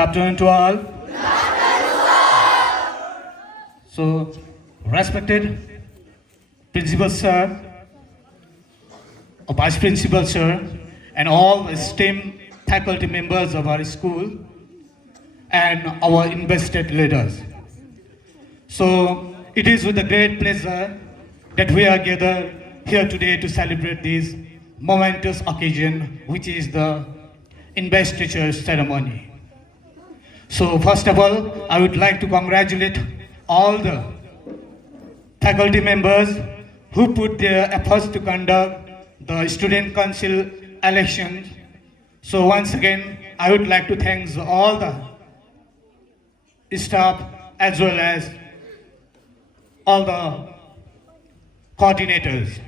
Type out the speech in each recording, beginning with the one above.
afternoon to all. So, respected Principal Sir, Vice Principal Sir, and all esteemed faculty members of our school, and our invested leaders. So, it is with a great pleasure that we are gathered here today to celebrate this momentous occasion, which is the investiture ceremony. So first of all, I would like to congratulate all the faculty members who put their efforts to conduct the student council elections. So once again, I would like to thank all the staff as well as all the coordinators.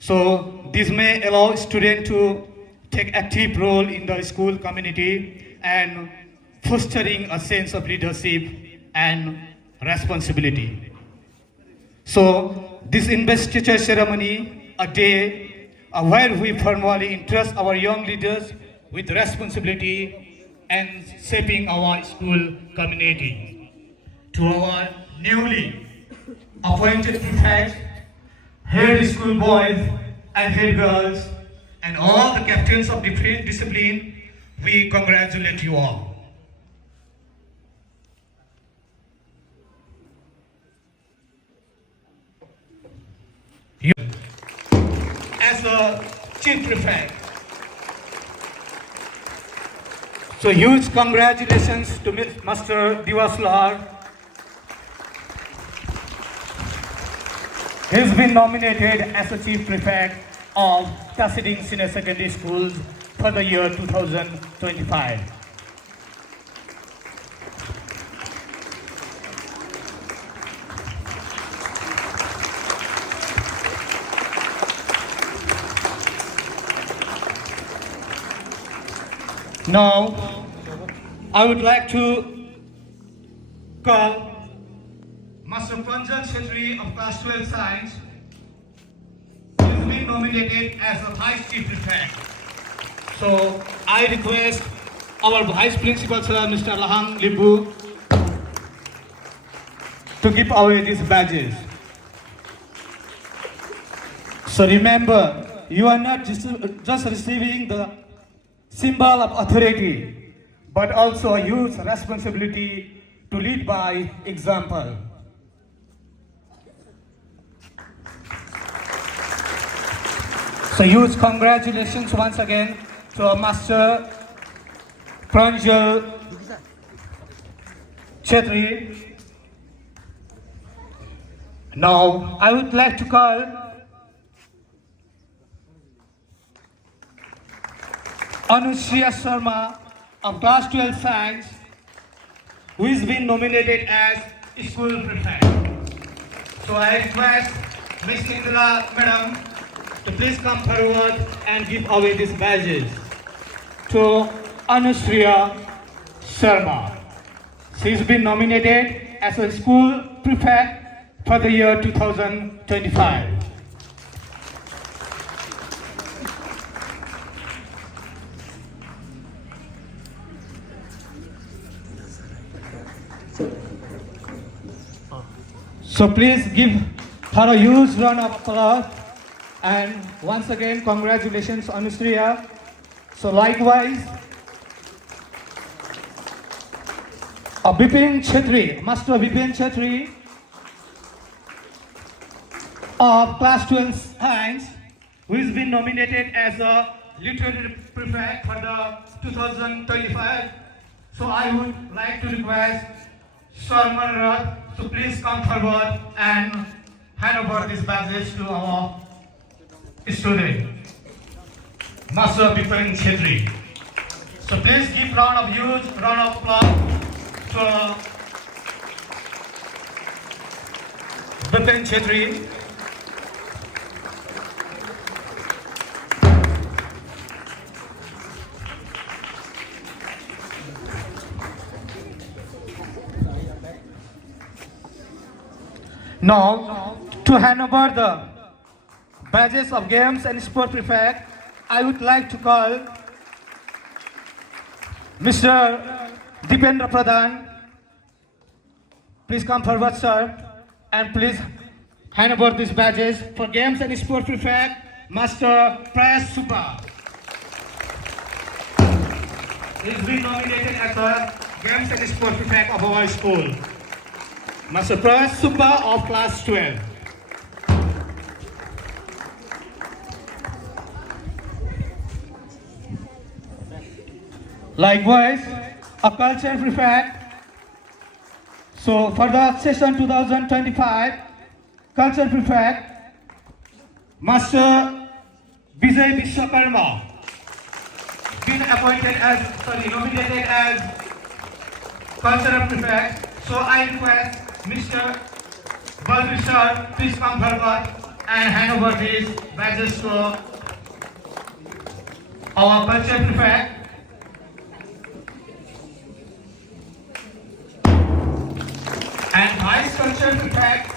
So this may allow students to take active role in the school community and fostering a sense of leadership and responsibility. So this investiture ceremony, a day where we formally entrust our young leaders with responsibility and shaping our school community. To our newly appointed prefects, head school boys and head girls, and all the captains of different discipline, we congratulate you all. You, as a chief prefect, so huge congratulations to Master Divas Lahar. He's been nominated as the Chief Prefect of Tasiding Senior Secondary Schools for the year 2025. Now, I would like to call Master Pranjal Chetri of Class 12 Science. He has been nominated as a Vice Chief Prefect. So I request our Vice Principal Sir, Mr. Lahang Libu, to give away these badges. So remember, you are not just receiving the symbol of authority, but also a huge responsibility to lead by example. So huge congratulations once again to our Master Pranjal Chetri. Now I would like to call Anushriya Sharma of Class 12 Science, who has been nominated as School Prefect. So I request Ms. Indra Madam to please come forward and give away these badges to Anushriya Sharma. She has been nominated as a School Prefect for the year 2025. So please give her a huge round of applause. And once again, congratulations, Anushriya. So likewise, Bipin Chetri, Master Bipin Chetri of Class 12 Science, who has been nominated as a Literary Prefect for the 2025. So I would like to request Sharman Rath to please come forward and hand over these badges to our student, Master Bipin Chetri. So please give huge round of applause to Bipin Chetri. Now, to hand over the badges of Games and Sport Prefect, I would like to call Mr. Dipendra Pradhan, please come forward, sir, and please hand over these badges for Games and Sport Prefect, Master Prayash Subba. He's been nominated as the Games and Sport Prefect of our school. Master Prayash Subba of class 12. Likewise, a culture prefect. So for the session 2025, culture prefect, Master Vijay Vishwakarma, been nominated as cultural prefect. So I request Mr. Balbir sir, please come forward and hand over these badges to our culture prefect. And Vice Culture Prefect,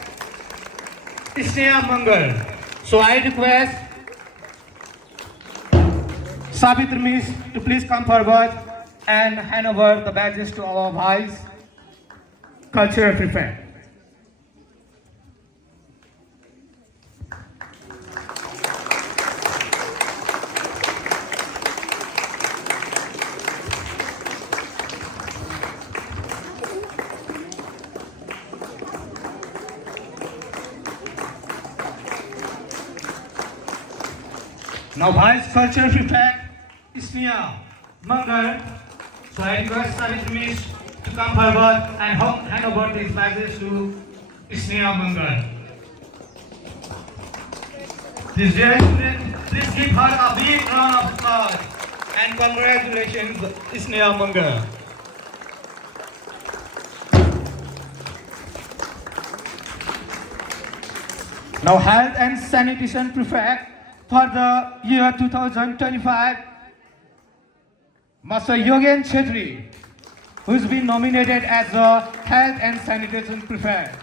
Sneha Mangal. So I request Savitri Miss to please come forward and hand over the badges to our Vice Cultural Prefect. Now Vice Culture Prefect Sneha Mangal. So I request Savitri Miss to come forward and hand over these badges to Sneha Mangal. Please, dear students, please give her a big round of applause and congratulations, Sneha Mangal. Now Health and Sanitation Prefect for the year 2025, Master Yogen Chetri, who's been nominated as the Health and Sanitation Prefect.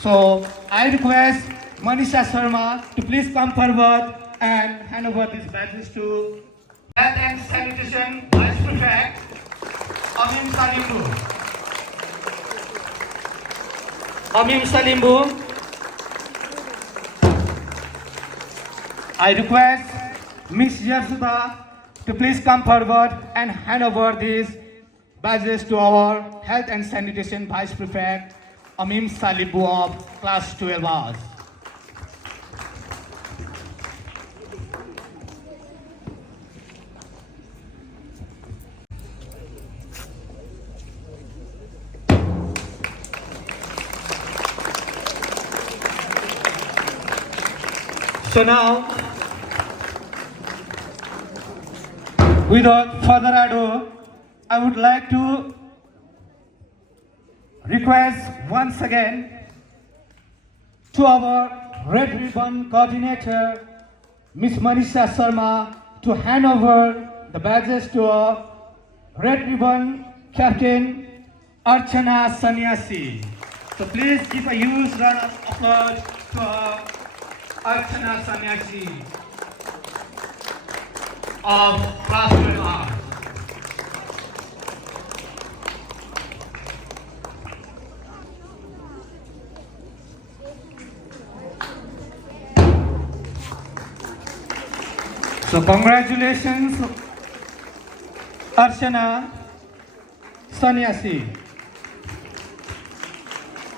So I request Manisha Sharma to please come forward and hand over these badges to Health and Sanitation Vice Prefect, Amim Salimbu. Amim Salimbu. I request Ms. Yasuda to please come forward and hand over these badges to our Health and Sanitation Vice Prefect, Amim Salibu of class 12 hours. So now, without further ado, I would like to request once again to our Red Ribbon Coordinator, Ms. Manisha Sharma, to hand over the badges to our Red Ribbon Captain, Archana Sanyasi. So please give a huge round of applause to our Archana Sanyasi of class 12 hours. So congratulations, Archana Sanyasi.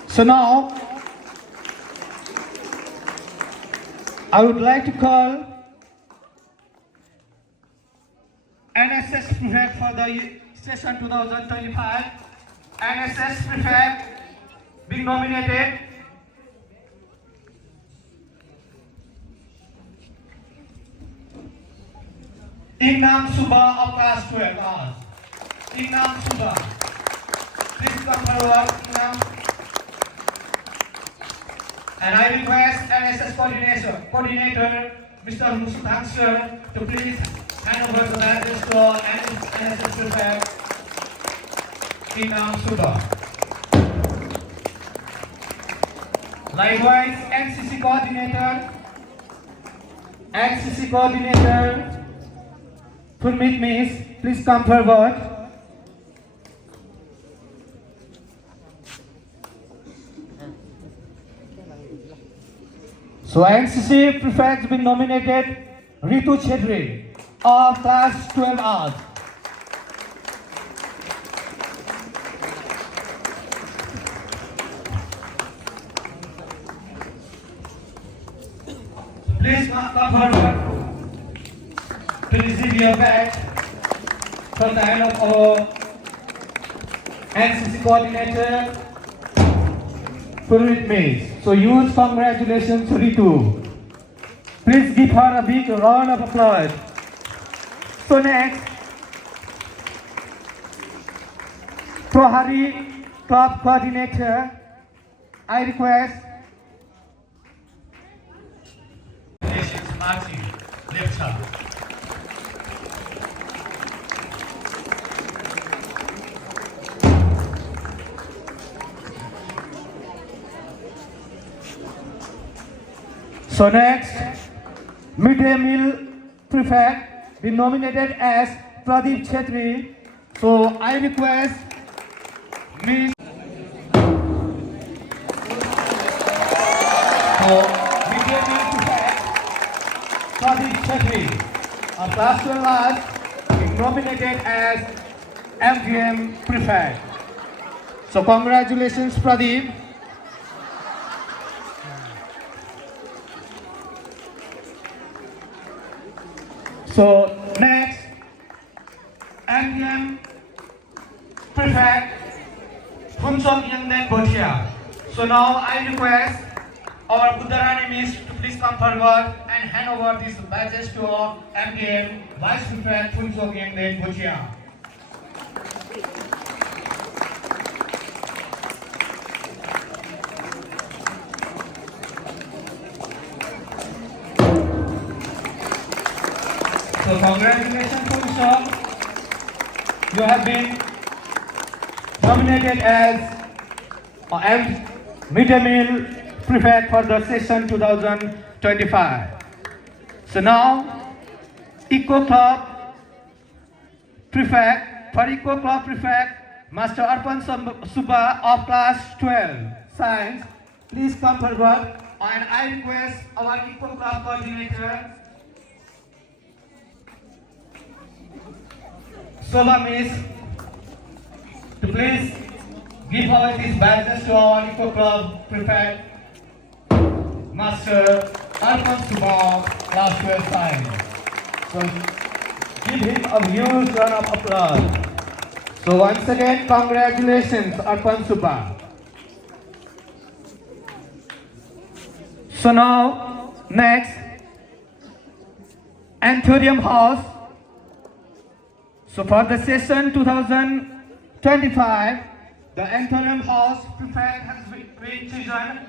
So now, I would like to call NSS Prefect for the session 2025. NSS Prefect being nominated Ingnam Subba of class 12 hours. Ingnam Subba. Please come forward, Ingnam. And I request NSS coordinator Mr. Musudhan sir to please hand over the badges to NSS Prefect Ingnam Subba. Likewise, NCC coordinator Purmit Miss, please come forward. So NCC prefect has been nominated Ritu Chedri of class 12 Arts. Please come forward to receive your badge from the hand of our NCC coordinator, Purit Mays. So huge congratulations to Ritu. Please give her a big round of applause. So next, Prohari Club Coordinator, I request Marcy, left her. So next, midday meal prefect been nominated as Pradeep Chetri. So I request Ms. So midday meal prefect Pradeep Chetri of class 12 Arts been nominated as MGM prefect. So congratulations, Pradeep. So next, MDM Prefect Phuntsog Yangden Bhotia. So now I request our Buddharani Miss to please come forward and hand over these badges to our MDM Vice Prefect Phuntsog Yangden Bhotia. So congratulations, Phuntsog. You have been nominated as midday meal prefect for the session 2025. So now, Eco Club prefect, for Eco Club prefect, Master Arpan Subba of class 12 Science, please come forward, and I request our Eco Club coordinator, Soba Miss, to please give away these badges to our Eco Club prefect, Master Arpan Subba, class 12 Science. So give him a huge round of applause. So once again, congratulations, Arpan Subba. So now, next, Anthurium House. So for the session 2025, the Anthurium House prefect has been chosen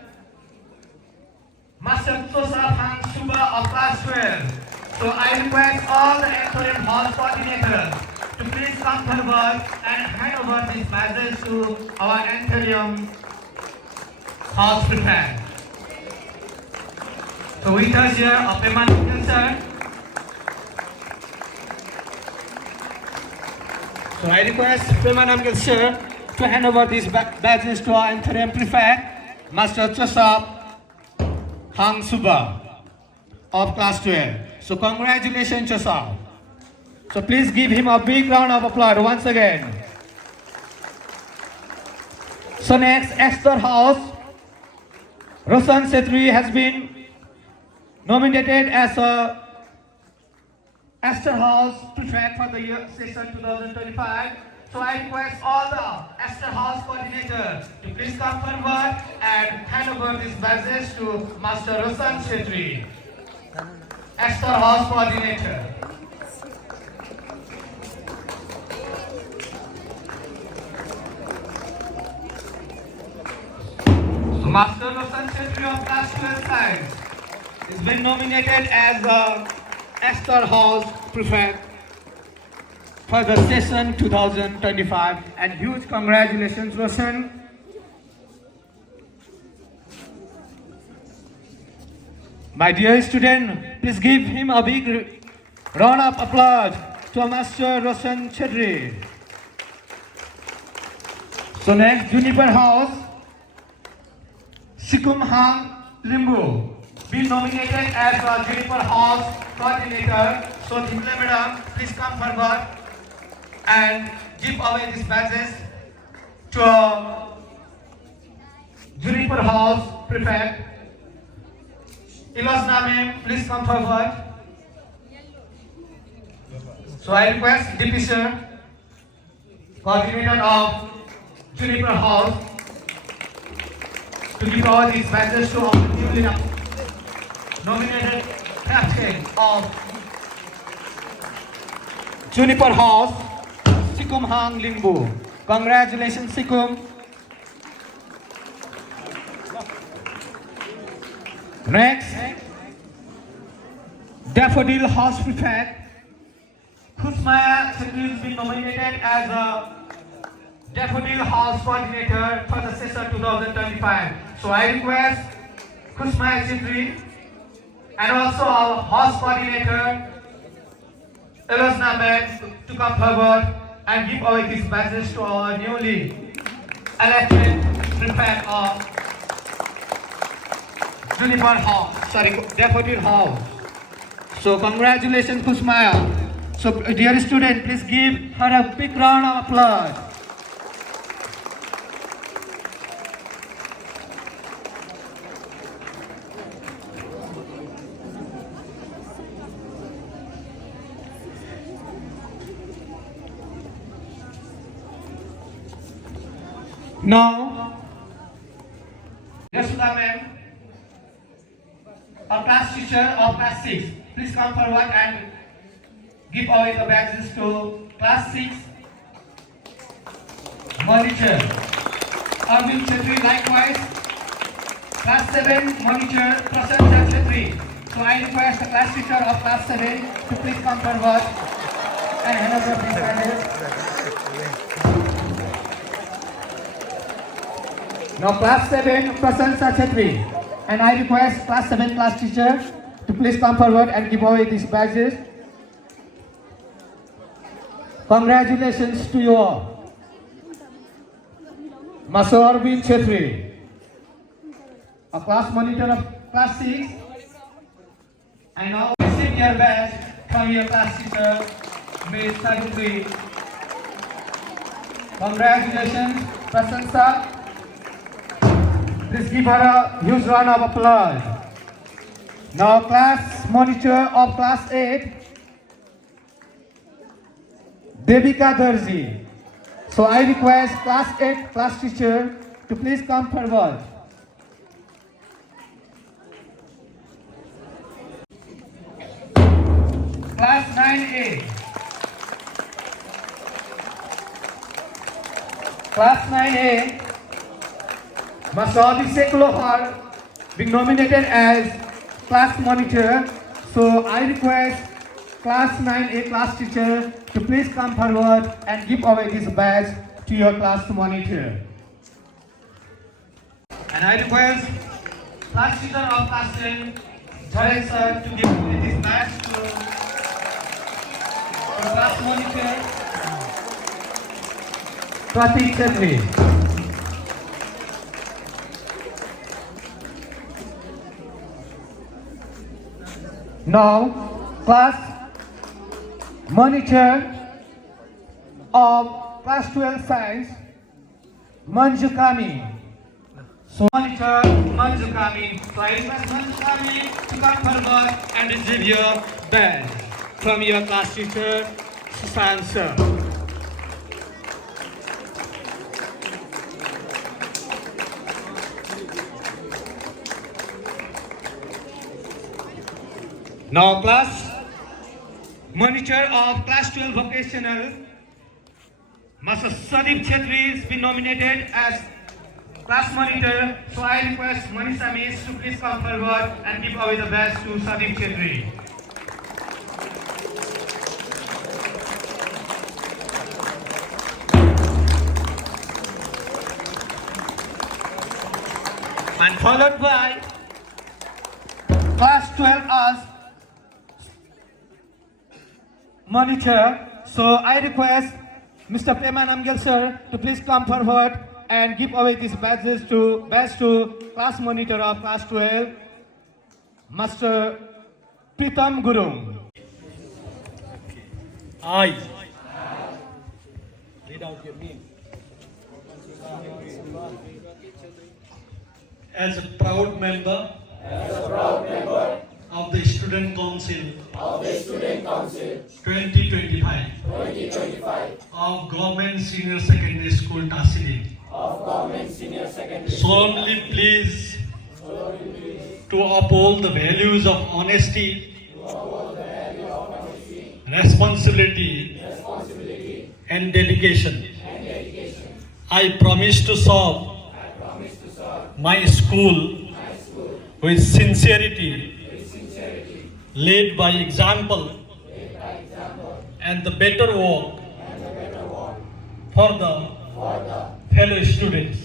Master Tosafan Subba of class 12. So I request all the Anthurium House coordinators to please come forward and hand over these badges to our Anthurium House prefect. So with us here, Peman sir. So I request Premanam sir to hand over these badges to our interim prefect, Master Chosap Hang Subba of class 12. So congratulations, Chosap. So please give him a big round of applause once again. So next, Esther House. Roshan Setri has been nominated as a Esther House prefect for the year session 2025. So I request all the Esther House coordinators to please come forward and hand over these badges to Master Roshan Setri, Esther House coordinator. So Master Roshan Setri of class 12 science has been nominated as the Esther House prefect for the session 2025, and huge congratulations, Roshan. My dear student, please give him a big round of applause to Master Roshan Chedri. So next, Juniper House, Sikum Hang Limbu. been nominated as a Juniper House coordinator. So Dhimle madam, please come forward and give away these badges to Juniper House prefect. Ilosna ma'am, please come forward. So I request DP sir, coordinator of Juniper House, to give all these badges to our newly nominated captain of Juniper House, Sikum Hang Limbu. Congratulations, Sikum. Next, Daffodil House Prefect, Kusmaya Chakri has been nominated as a Daffodil House Coordinator for the session 2025. So I request Kusmaya Chakri and also our House Coordinator Elosna ma'am to come forward and give away these badges to our newly elected prefect of Juniper House, Daffodil House. So congratulations Kusmaya. So dear student, please give her a big round of applause. Now, Yasuda ma'am, our class teacher of class 6, please come forward and give away the badges to class 6 monitor. Arvind Chetri likewise, class 7 monitor Prasansa Chetri. So I request the class teacher of class 7 to please come forward and hand over these badges. Now class 7 Prasansa Chetri, and I request class 7 class teacher to please come forward and give away these badges. Congratulations to you all. Master Arvind Chetri, a class monitor of class 6, and now receive your badge from your class teacher, Ms. Sadhvi. Congratulations, Prasansa. Please give her a huge round of applause. Now class monitor of class 8, Devika Darji. So I request class 8 class teacher to please come forward. Class 9A. Class 9A, Masadi Seklohar being nominated as class monitor. So I request class 9A class teacher to please come forward and give away this badge to your class monitor. And I request class teacher of class 10, Jaren sir, to give away this badge to class monitor, Pratik Chetri. Now, class monitor of class 12 science, Manjukami. So monitor Manjukami. So I request Manjukami to come forward and receive your badge from your class teacher, Susan sir. Now class monitor of class 12 vocational, Master Sadip Chetri has been nominated as class monitor. So I request Manisha Miss to please come forward and give away the badge to Sadip Chetri. And followed by class 12 as monitor. So I request Mr. Prema Namgyal sir to please come forward and give away these badges to class monitor of class 12, Master Pritam Gurung. I. Read out your name. As a proud member of the Student Council 2025 of Government Senior Secondary School Tasili, solemnly please to uphold the values of honesty, responsibility, and dedication. I promise to serve my school with sincerity, led by example, and the better work for the fellow students.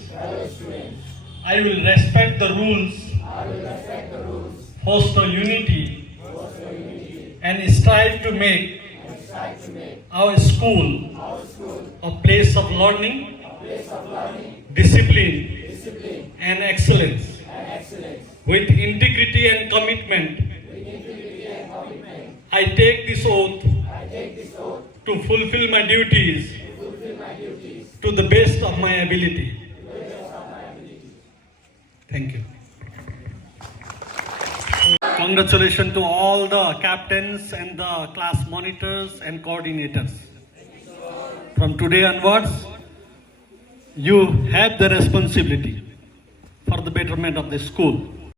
I will respect the rules, foster unity, and strive to make our school a place of learning, discipline, and excellence. With integrity and commitment, I take this oath to fulfill my duties to the best of my ability. Thank you. Congratulations to all the captains and the class monitors and coordinators. From today onwards, you have the responsibility for the betterment of the school.